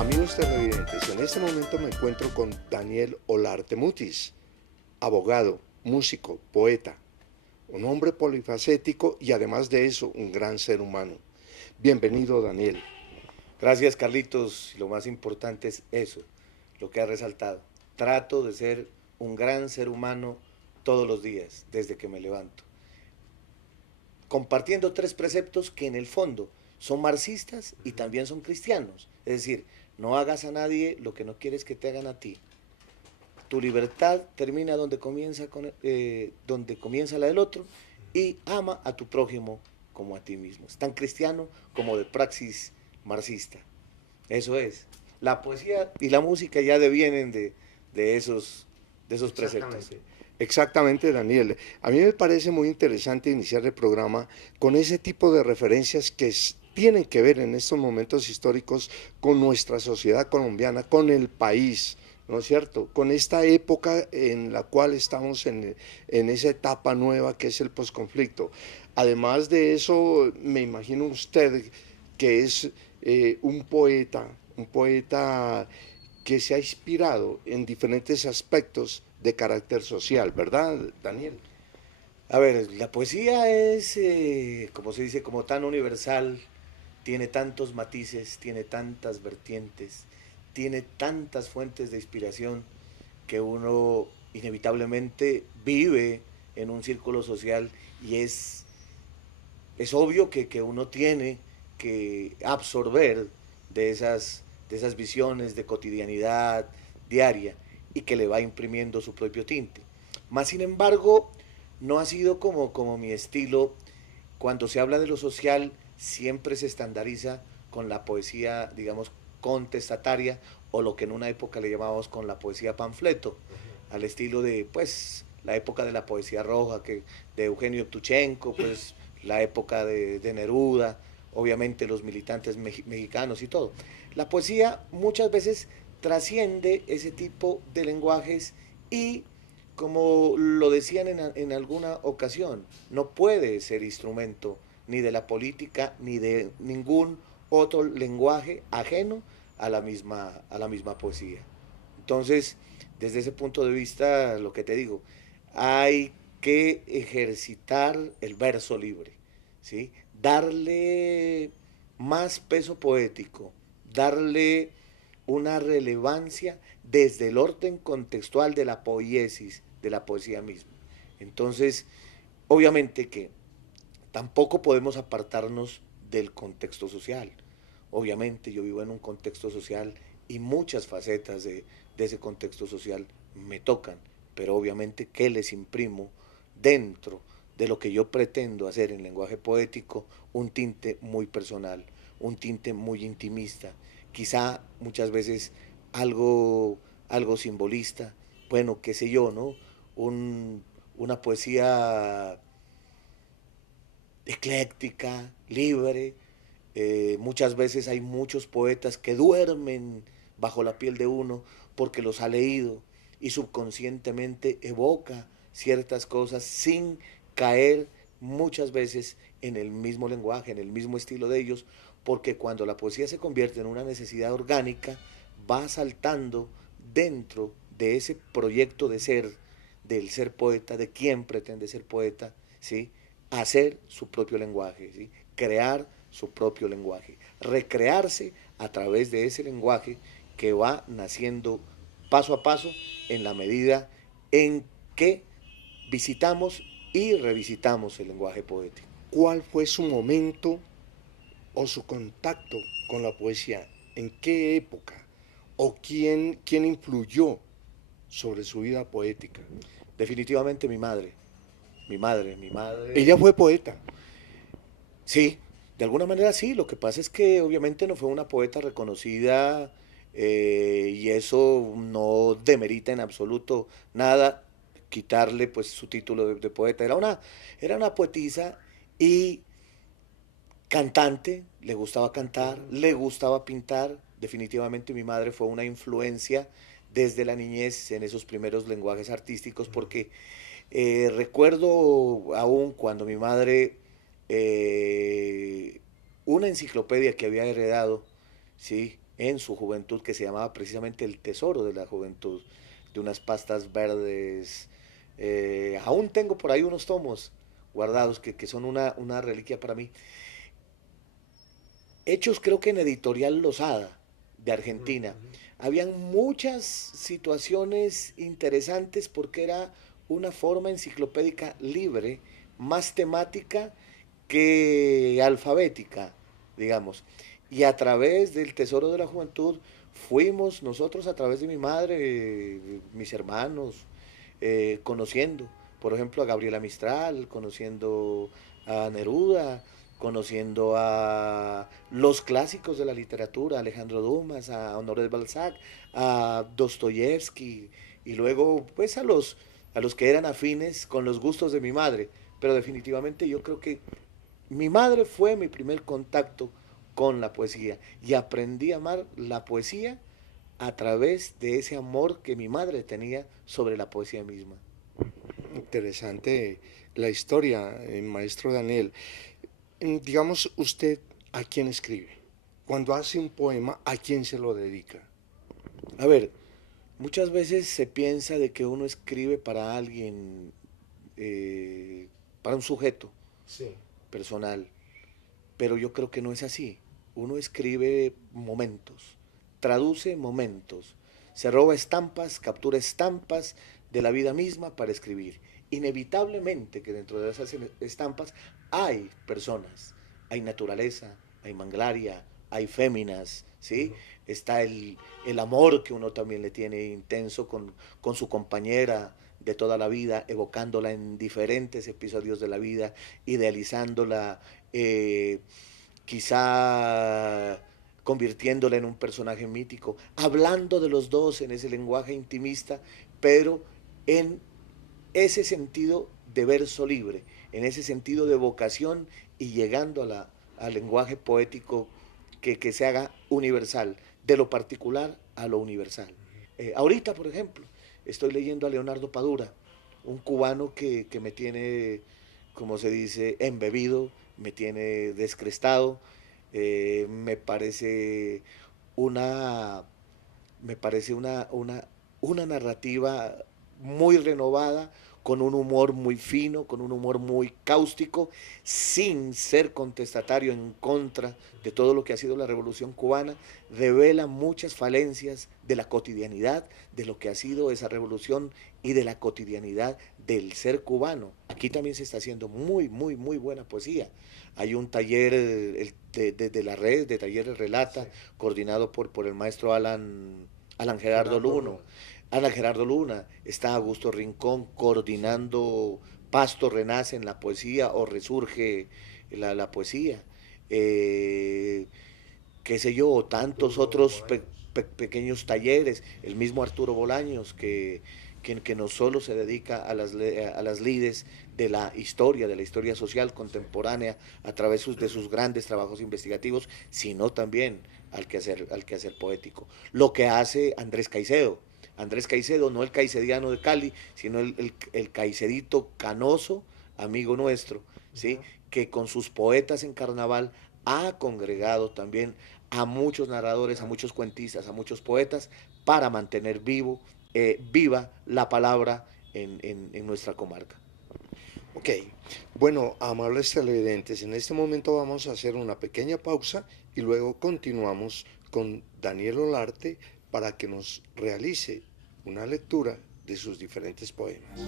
Amigos televidentes, en este momento me encuentro con Daniel Olarte Mutis, abogado, músico, poeta, un hombre polifacético y además de eso, un gran ser humano. Bienvenido, Daniel. Gracias, Carlitos. Lo más importante es eso, lo que ha resaltado. Trato de ser un gran ser humano todos los días, desde que me levanto. Compartiendo tres preceptos que en el fondo son marxistas y también son cristianos. Es decir, no hagas a nadie lo que no quieres que te hagan a ti. Tu libertad termina donde comienza la del otro y ama a tu prójimo como a ti mismo. Es tan cristiano como de praxis marxista. Eso es. La poesía y la música ya devienen de esos preceptos. Exactamente. Exactamente, Daniel. A mí me parece muy interesante iniciar el programa con ese tipo de referencias que tienen que ver en estos momentos históricos con nuestra sociedad colombiana, con el país, ¿no es cierto? Con esta época en la cual estamos en esa etapa nueva que es el posconflicto. Además de eso, me imagino usted que es un poeta que se ha inspirado en diferentes aspectos de carácter social, ¿verdad, Daniel? A ver, la poesía es, como se dice, como tan universal, tiene tantos matices, tiene tantas vertientes, tiene tantas fuentes de inspiración que uno inevitablemente vive en un círculo social y es obvio que uno tiene que absorber de esas visiones de cotidianidad diaria y que le va imprimiendo su propio tinte. Más sin embargo, no ha sido como mi estilo. Cuando se habla de lo social, siempre se estandariza con la poesía, digamos, contestataria o lo que en una época le llamábamos con la poesía panfleto, al estilo de, pues, la época de la poesía roja, de Eugenio Tuchenko, pues, la época de Neruda, obviamente los militantes mexicanos y todo. La poesía muchas veces trasciende ese tipo de lenguajes y, como lo decían en alguna ocasión, no puede ser instrumento ni de la política ni de ningún otro lenguaje ajeno a la misma poesía. Entonces, desde ese punto de vista, lo que te digo, hay que ejercitar el verso libre, ¿sí? Darle más peso poético, darle una relevancia desde el orden contextual de la poiesis, de la poesía misma. Entonces, obviamente que tampoco podemos apartarnos del contexto social. Obviamente yo vivo en un contexto social y muchas facetas de ese contexto social me tocan, pero obviamente que les imprimo dentro de lo que yo pretendo hacer en lenguaje poético un tinte muy personal, un tinte muy intimista, quizá muchas veces algo simbolista, bueno, qué sé yo, ¿no? Una poesía ecléctica, libre. Muchas veces hay muchos poetas que duermen bajo la piel de uno porque los ha leído y subconscientemente evoca ciertas cosas sin caer muchas veces en el mismo lenguaje, en el mismo estilo de ellos, porque cuando la poesía se convierte en una necesidad orgánica, va saltando dentro de ese proyecto de ser, del ser poeta, de quien pretende ser poeta, ¿sí? Hacer su propio lenguaje, ¿sí? Crear su propio lenguaje, recrearse a través de ese lenguaje que va naciendo paso a paso en la medida en que visitamos y revisitamos el lenguaje poético. ¿Cuál fue su momento o su contacto con la poesía? ¿En qué época? ¿O quién influyó sobre su vida poética? Definitivamente mi madre. Ella fue poeta. Sí, de alguna manera sí. Lo que pasa es que obviamente no fue una poeta reconocida, y eso no demerita en absoluto nada quitarle pues su título de poeta. Era una poetisa y cantante, le gustaba cantar, le gustaba pintar. Definitivamente mi madre fue una influencia desde la niñez en esos primeros lenguajes artísticos porque recuerdo aún cuando mi madre, eh, una enciclopedia que había heredado, ¿sí? en su juventud, que se llamaba precisamente El Tesoro de la Juventud, de unas pastas verdes. Aún tengo por ahí unos tomos guardados que son una reliquia para mí. Hechos creo que en Editorial Losada, de Argentina. Habían muchas situaciones interesantes porque era una forma enciclopédica libre, más temática que alfabética, digamos. Y a través del Tesoro de la Juventud fuimos nosotros, a través de mi madre, mis hermanos, conociendo, por ejemplo, a Gabriela Mistral, conociendo a Neruda, conociendo a los clásicos de la literatura, a Alejandro Dumas, a Honoré de Balzac, a Dostoyevsky, y luego pues a los que eran afines con los gustos de mi madre. Pero definitivamente yo creo que mi madre fue mi primer contacto con la poesía y aprendí a amar la poesía a través de ese amor que mi madre tenía sobre la poesía misma. Interesante la historia, maestro Daniel. Digamos, usted, ¿a quién escribe? Cuando hace un poema, ¿a quién se lo dedica? A ver, muchas veces se piensa de que uno escribe para alguien, para un sujeto personal, pero yo creo que no es así. Uno escribe momentos, traduce momentos, se roba estampas, captura estampas de la vida misma para escribir. Inevitablemente que dentro de esas estampas hay personas, hay naturaleza, hay manglaria, hay féminas, ¿sí? Está el amor que uno también le tiene intenso con su compañera de toda la vida, evocándola en diferentes episodios de la vida, idealizándola, quizá convirtiéndola en un personaje mítico, hablando de los dos en ese lenguaje intimista, pero en ese sentido de verso libre, en ese sentido de vocación y llegando al lenguaje poético que se haga universal, de lo particular a lo universal. Ahorita, por ejemplo, estoy leyendo a Leonardo Padura, un cubano que me tiene, como se dice, embebido, me tiene descrestado, me parece una una narrativa muy renovada, con un humor muy fino, con un humor muy cáustico, sin ser contestatario en contra de todo lo que ha sido la Revolución Cubana, revela muchas falencias de la cotidianidad, de lo que ha sido esa revolución y de la cotidianidad del ser cubano. Aquí también se está haciendo muy buena poesía. Hay un taller de la red, de Talleres Relata, sí, coordinado por el maestro Alan Gerardo Luna. Alan Gerardo Luna, está Augusto Rincón coordinando Pasto renace en la poesía o resurge la poesía. Qué sé yo, tantos otros pequeños talleres, el mismo Arturo Bolaños, que no solo se dedica a las lides de la historia social contemporánea a través de sus grandes trabajos investigativos, sino también al quehacer poético. Lo que hace Andrés Caicedo, no el caicediano de Cali, sino el caicedito canoso, amigo nuestro, ¿sí? Que con sus poetas en carnaval ha congregado también a muchos narradores, a muchos cuentistas, a muchos poetas, para mantener viva la palabra en nuestra comarca. Ok, bueno, amables televidentes, en este momento vamos a hacer una pequeña pausa y luego continuamos con Daniel Olarte para que nos realice una lectura de sus diferentes poemas.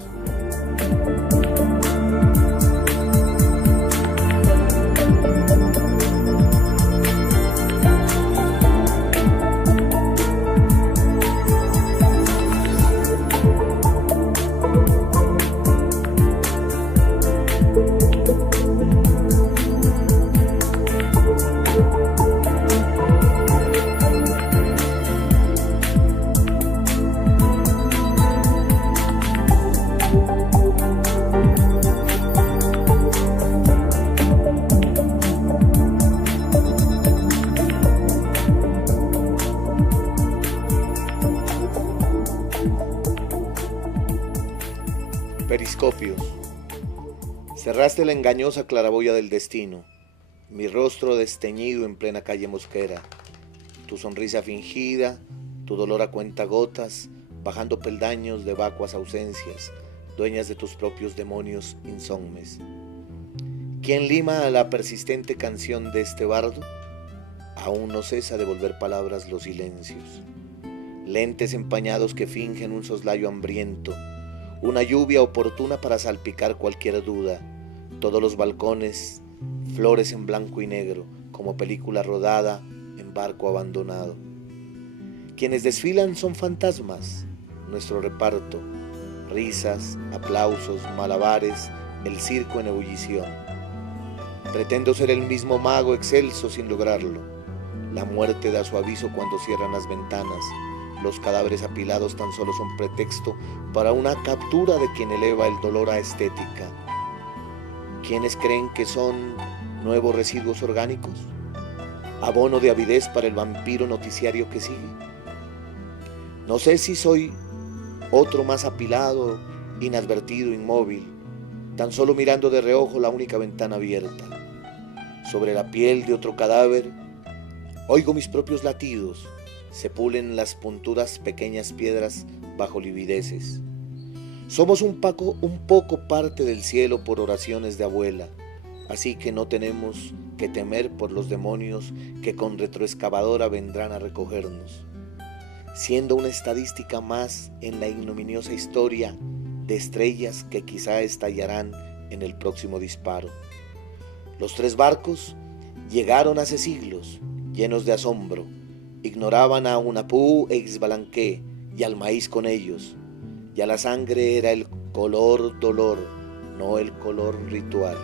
Periscopios. Cerraste la engañosa claraboya del destino, mi rostro desteñido en plena calle Mosquera, tu sonrisa fingida, tu dolor a cuentagotas, bajando peldaños de vacuas ausencias, dueñas de tus propios demonios insomnes. ¿Quién lima la persistente canción de este bardo? Aún no cesa de volver palabras los silencios. Lentes empañados que fingen un soslayo hambriento, una lluvia oportuna para salpicar cualquier duda. Todos los balcones, flores en blanco y negro, como película rodada en barco abandonado. Quienes desfilan son fantasmas, nuestro reparto, risas, aplausos, malabares, el circo en ebullición. Pretendo ser el mismo mago excelso sin lograrlo. La muerte da su aviso cuando cierran las ventanas. Los cadáveres apilados tan solo son pretexto para una captura de quien eleva el dolor a estética. ¿Quiénes creen que son nuevos residuos orgánicos? ¿Abono de avidez para el vampiro noticiario que sigue? No sé si soy otro más apilado, inadvertido, inmóvil, tan solo mirando de reojo la única ventana abierta. Sobre la piel de otro cadáver, oigo mis propios latidos, se pulen las puntudas pequeñas piedras bajo livideces. Somos un poco parte del cielo por oraciones de abuela, así que no tenemos que temer por los demonios que con retroexcavadora vendrán a recogernos, siendo una estadística más en la ignominiosa historia de estrellas que quizá estallarán en el próximo disparo. Los 3 barcos llegaron hace siglos, llenos de asombro. Ignoraban a Hunahpu e Xbalanque y al maíz con ellos. Ya la sangre era el color dolor, no el color ritual.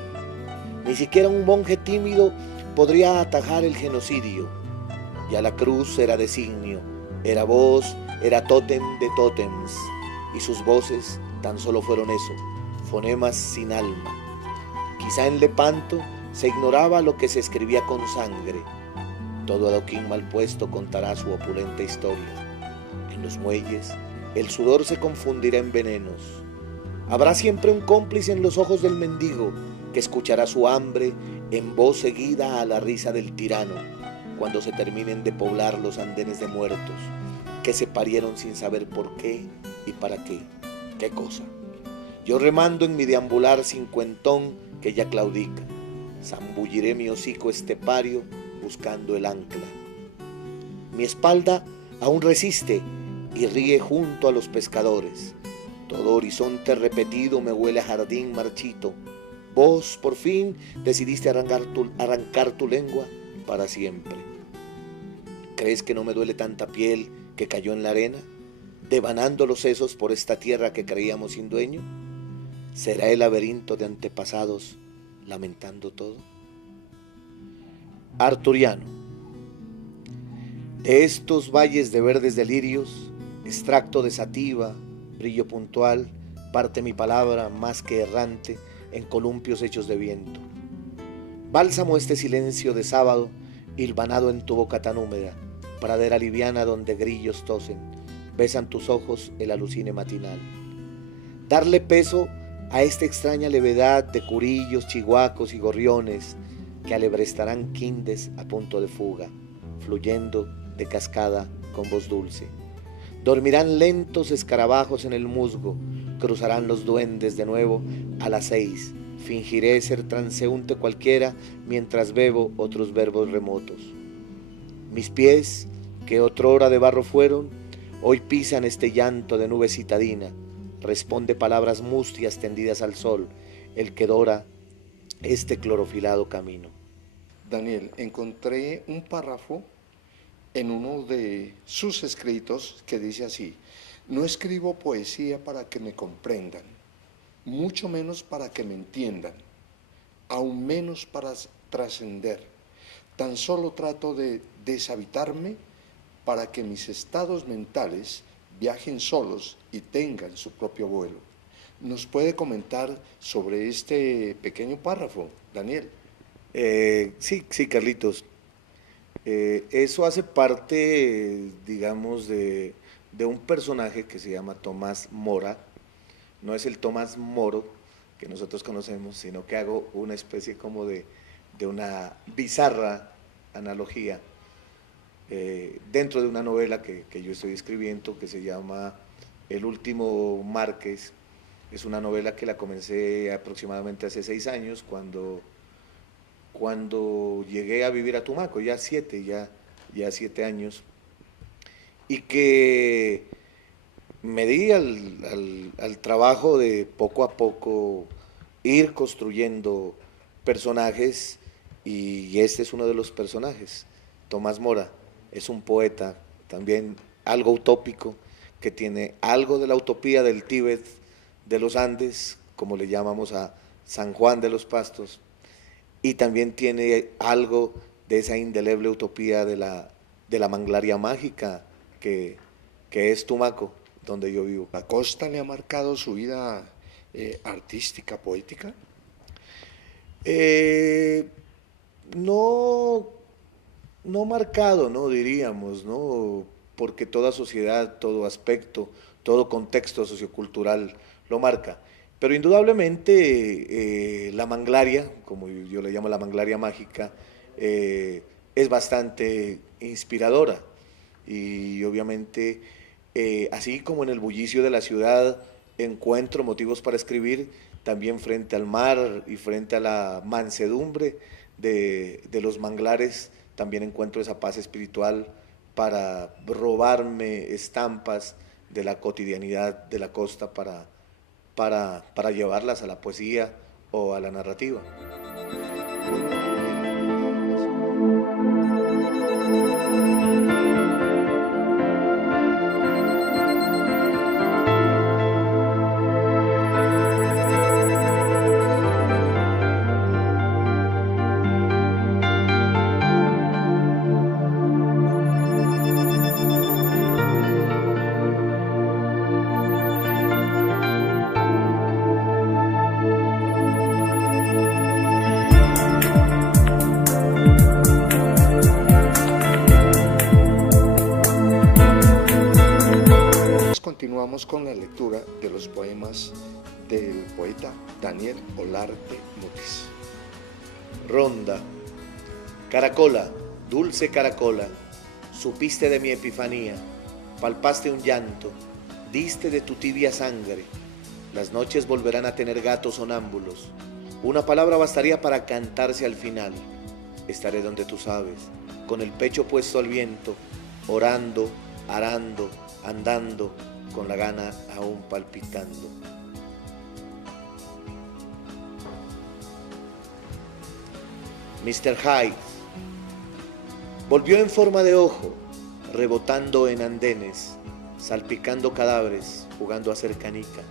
Ni siquiera un monje tímido podría atajar el genocidio. Ya la cruz era designio, era voz, era tótem de tótems, y sus voces tan solo fueron eso, fonemas sin alma. Quizá en Lepanto se ignoraba lo que se escribía con sangre. Todo adoquín mal puesto contará su opulenta historia. En los muelles, el sudor se confundirá en venenos. Habrá siempre un cómplice en los ojos del mendigo que escuchará su hambre en voz seguida a la risa del tirano cuando se terminen de poblar los andenes de muertos que se parieron sin saber por qué y para qué. ¿Qué cosa? Yo remando en mi deambular cincuentón que ya claudica, zambulliré mi hocico estepario buscando el ancla. Mi espalda aún resiste y ríe junto a los pescadores. Todo horizonte repetido me huele a jardín marchito. Vos, por fin, decidiste arrancar tu lengua para siempre. ¿Crees que no me duele tanta piel que cayó en la arena, devanando los sesos por esta tierra que creíamos sin dueño? ¿Será el laberinto de antepasados lamentando todo? Arturiano. De estos valles de verdes delirios, extracto de sativa, brillo puntual, parte mi palabra más que errante en columpios hechos de viento. Bálsamo este silencio de sábado, hilvanado en tu boca tan húmeda, pradera liviana donde grillos tosen, besan tus ojos el alucine matinal. Darle peso a esta extraña levedad de curillos, chihuacos y gorriones que alebrestarán quindes a punto de fuga, fluyendo de cascada con voz dulce. Dormirán lentos escarabajos en el musgo, cruzarán los duendes de nuevo a las 6. Fingiré ser transeúnte cualquiera mientras bebo otros verbos remotos. Mis pies, que otrora de barro fueron, hoy pisan este llanto de nube citadina. Responde palabras mustias tendidas al sol, el que dora este clorofilado camino. Daniel, encontré un párrafo en uno de sus escritos que dice así: no escribo poesía para que me comprendan, mucho menos para que me entiendan, aún menos para trascender. Tan solo trato de deshabitarme para que mis estados mentales viajen solos y tengan su propio vuelo. ¿Nos puede comentar sobre este pequeño párrafo, Daniel? Sí, Carlitos. Eso hace parte, digamos, de un personaje que se llama Tomás Mora. No es el Tomás Moro que nosotros conocemos, sino que hago una especie como de una bizarra analogía. dentro de una novela que yo estoy escribiendo que se llama El último Márquez. Es una novela que la comencé aproximadamente hace 6 años, cuando llegué a vivir a Tumaco, ya 7 años, y que me di al trabajo de poco a poco ir construyendo personajes, y este es uno de los personajes. Tomás Mora es un poeta también algo utópico, que tiene algo de la utopía del Tíbet, de los Andes, como le llamamos a San Juan de los Pastos, y también tiene algo de esa indeleble utopía de la manglaria mágica que es Tumaco, donde yo vivo. ¿La costa le ha marcado su vida artística, poética? No, no marcado, no diríamos, ¿no? Porque toda sociedad, todo aspecto, todo contexto sociocultural lo marca. Pero indudablemente la manglaria, como yo le llamo la manglaria mágica, es bastante inspiradora. Y obviamente, así como en el bullicio de la ciudad encuentro motivos para escribir, también frente al mar y frente a la mansedumbre de los manglares, también encuentro esa paz espiritual para robarme estampas de la cotidianidad de la costa para llevarlas a la poesía o a la narrativa. Continuamos con la lectura de los poemas del poeta Daniel Olarte Mutis. Ronda. Caracola, dulce caracola, supiste de mi epifanía, palpaste un llanto, diste de tu tibia sangre. Las noches volverán a tener gatos sonámbulos. Una palabra bastaría para cantarse al final. Estaré donde tú sabes, con el pecho puesto al viento, orando, arando, andando, con la gana aún palpitando. Mr. Hyde volvió en forma de ojo, rebotando en andenes, salpicando cadáveres, jugando a ser canica.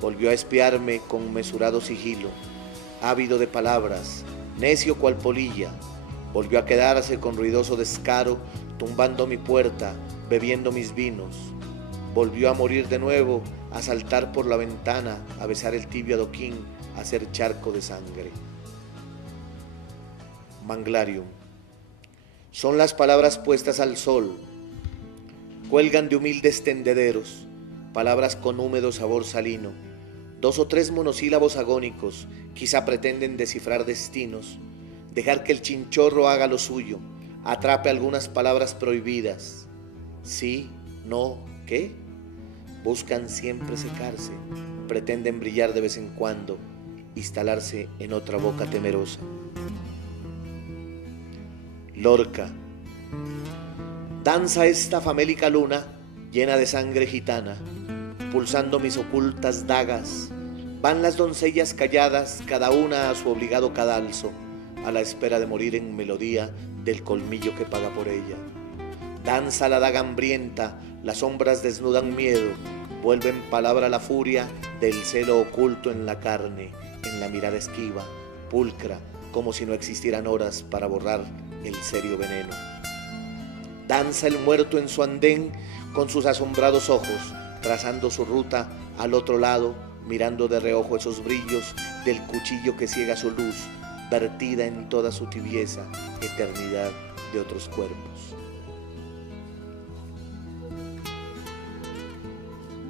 Volvió a espiarme con mesurado sigilo, ávido de palabras, necio cual polilla. Volvió a quedarse con ruidoso descaro, tumbando mi puerta, bebiendo mis vinos. Volvió a morir de nuevo, a saltar por la ventana, a besar el tibio adoquín, a hacer charco de sangre. Manglarium. Son las palabras puestas al sol, cuelgan de humildes tendederos, palabras con húmedo sabor salino, 2 o 3 monosílabos agónicos, quizá pretenden descifrar destinos, dejar que el chinchorro haga lo suyo, atrape algunas palabras prohibidas. Sí, no, ¿qué? Buscan siempre secarse, pretenden brillar de vez en cuando, instalarse en otra boca temerosa. Lorca. Danza esta famélica luna, llena de sangre gitana, pulsando mis ocultas dagas. Van las doncellas calladas, cada una a su obligado cadalso, a la espera de morir en melodía del colmillo que paga por ella. Danza la daga hambrienta, las sombras desnudan miedo, vuelven palabra la furia del celo oculto en la carne, en la mirada esquiva, pulcra, como si no existieran horas para borrar el serio veneno. Danza el muerto en su andén con sus asombrados ojos, trazando su ruta al otro lado, mirando de reojo esos brillos del cuchillo que ciega su luz, vertida en toda su tibieza, eternidad de otros cuerpos.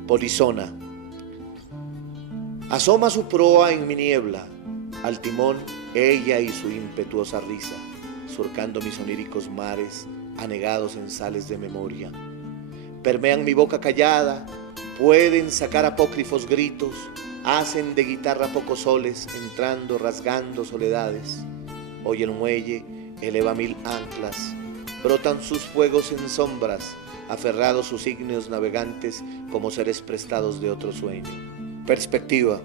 Polizona. Asoma su proa en mi niebla, al timón ella y su impetuosa risa, surcando mis oníricos mares anegados en sales de memoria. Permean mi boca callada, pueden sacar apócrifos gritos, hacen de guitarra pocos soles, entrando, rasgando soledades. Hoy el muelle eleva 1000 anclas, brotan sus fuegos en sombras, aferrados sus ígneos navegantes como seres prestados de otro sueño. Perspectiva.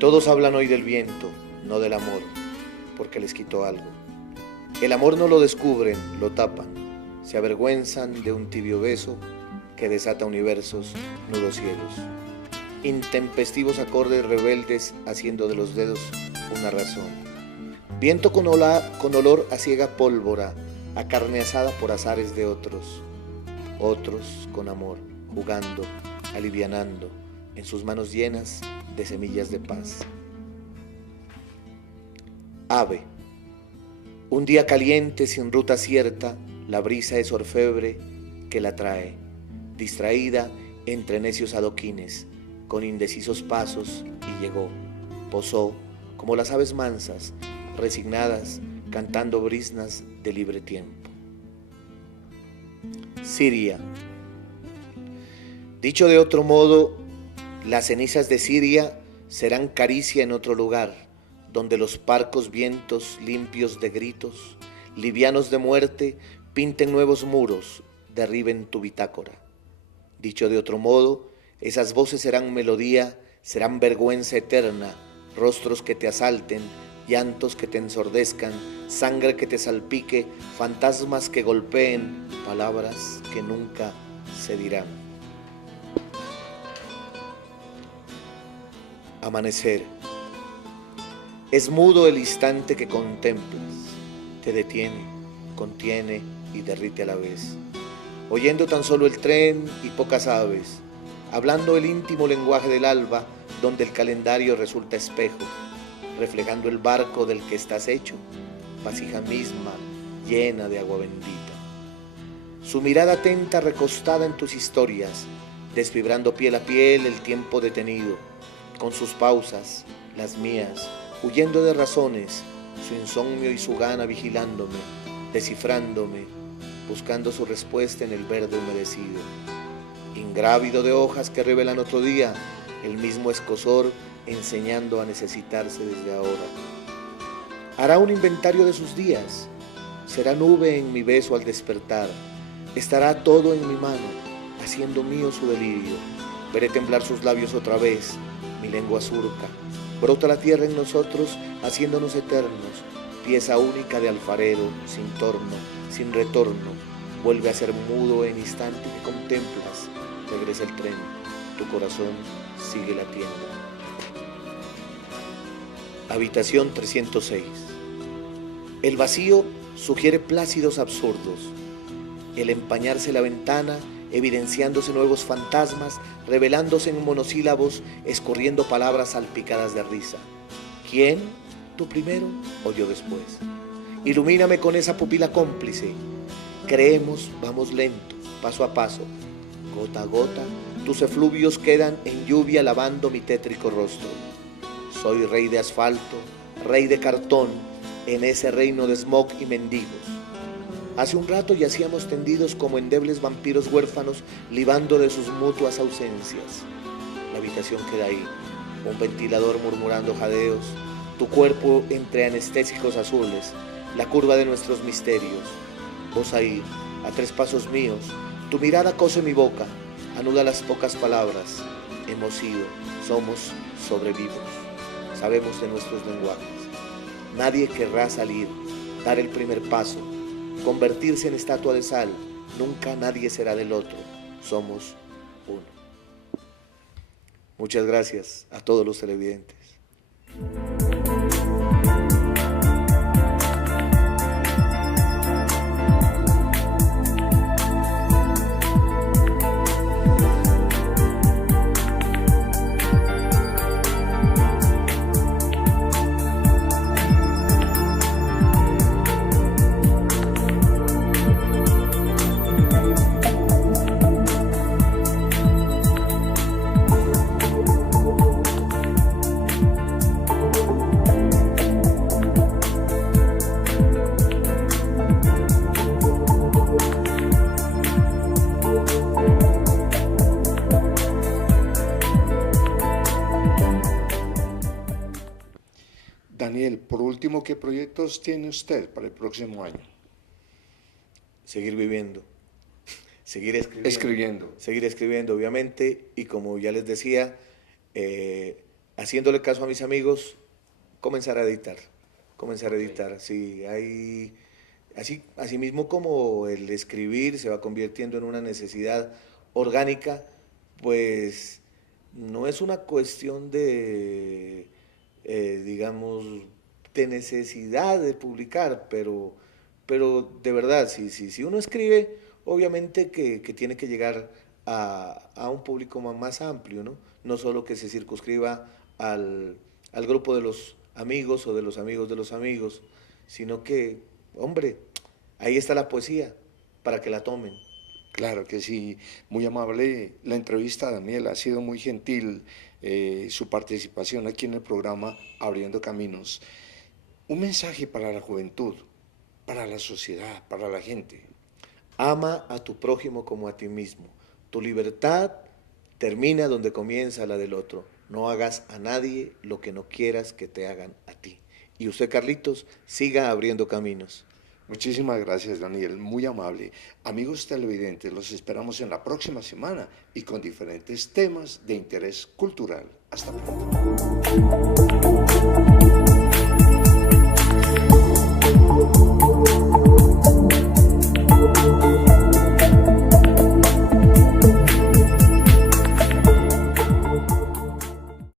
Todos hablan hoy del viento, no del amor, porque les quitó algo. El amor no lo descubren, lo tapan, se avergüenzan de un tibio beso que desata universos, nudos cielos. Intempestivos acordes rebeldes haciendo de los dedos una razón. Viento con olor a ciega pólvora, a carne asada por azares de otros. Otros con amor, jugando, alivianando, en sus manos llenas de semillas de paz. Ave. Un día caliente sin ruta cierta, la brisa es orfebre que la trae, distraída entre necios adoquines, con indecisos pasos, y llegó, posó, como las aves mansas, resignadas, cantando brisnas de libre tiempo. Siria. Dicho de otro modo, las cenizas de Siria serán caricia en otro lugar, donde los parcos vientos limpios de gritos, livianos de muerte, pinten nuevos muros, derriben tu bitácora. Dicho de otro modo, esas voces serán melodía, serán vergüenza eterna, rostros que te asalten, llantos que te ensordezcan, sangre que te salpique, fantasmas que golpeen, palabras que nunca se dirán. Amanecer. Es mudo el instante que contemplas, te detiene, contiene y derrite a la vez. Oyendo tan solo el tren y pocas aves, hablando el íntimo lenguaje del alba, donde el calendario resulta espejo, reflejando el barco del que estás hecho, vasija misma llena de agua bendita. Su mirada atenta recostada en tus historias, desfibrando piel a piel el tiempo detenido, con sus pausas, las mías, huyendo de razones, su insomnio y su gana vigilándome, descifrándome, buscando su respuesta en el verde humedecido. Ingrávido de hojas que revelan otro día, el mismo escozor enseñando a necesitarse desde ahora. Hará un inventario de sus días, será nube en mi beso al despertar, estará todo en mi mano, haciendo mío su delirio. Veré temblar sus labios otra vez, mi lengua surca, brota la tierra en nosotros, haciéndonos eternos, pieza única de alfarero, sin torno, sin retorno, vuelve a ser mudo en instante que contemplas, regresa el tren, tu corazón sigue latiendo. Habitación 306. El vacío sugiere plácidos absurdos, el empañarse la ventana, evidenciándose nuevos fantasmas, revelándose en monosílabos, escurriendo palabras salpicadas de risa. ¿Quién? ¿Tú primero o yo después? Ilumíname con esa pupila cómplice. Creemos, vamos lento, paso a paso. Gota a gota, tus efluvios quedan en lluvia lavando mi tétrico rostro. Soy rey de asfalto, rey de cartón, en ese reino de smog y mendigos. Hace un rato yacíamos tendidos como endebles vampiros huérfanos, libando de sus mutuas ausencias. La habitación queda ahí, un ventilador murmurando jadeos, tu cuerpo entre anestésicos azules, la curva de nuestros misterios. Vos ahí, a 3 pasos míos, tu mirada cose mi boca, anuda las pocas palabras. Hemos sido, somos, sobrevivos. Sabemos de nuestros lenguajes. Nadie querrá salir, dar el primer paso, convertirse en estatua de sal. Nunca nadie será del otro. Somos uno. Muchas gracias a todos los televidentes. Daniel, por último, ¿qué proyectos tiene usted para el próximo año? Seguir viviendo, seguir escribiendo, obviamente, y como ya les decía, haciéndole caso a mis amigos, comenzar a editar, sí, así mismo como el escribir se va convirtiendo en una necesidad orgánica, pues no es una cuestión de, digamos, de necesidad de publicar, pero de verdad, si uno escribe, obviamente que tiene que llegar a un público más amplio, ¿no? No solo que se circunscriba al grupo de los amigos o de los amigos, sino que, hombre, ahí está la poesía, para que la tomen. Claro que sí, muy amable la entrevista, Daniel, ha sido muy gentil su participación aquí en el programa Abriendo Caminos. Un mensaje para la juventud, para la sociedad, para la gente. Ama a tu prójimo como a ti mismo. Tu libertad termina donde comienza la del otro. No hagas a nadie lo que no quieras que te hagan a ti. Y usted, Carlitos, siga abriendo caminos. Muchísimas gracias, Daniel, muy amable. Amigos televidentes, los esperamos en la próxima semana y con diferentes temas de interés cultural. Hasta pronto.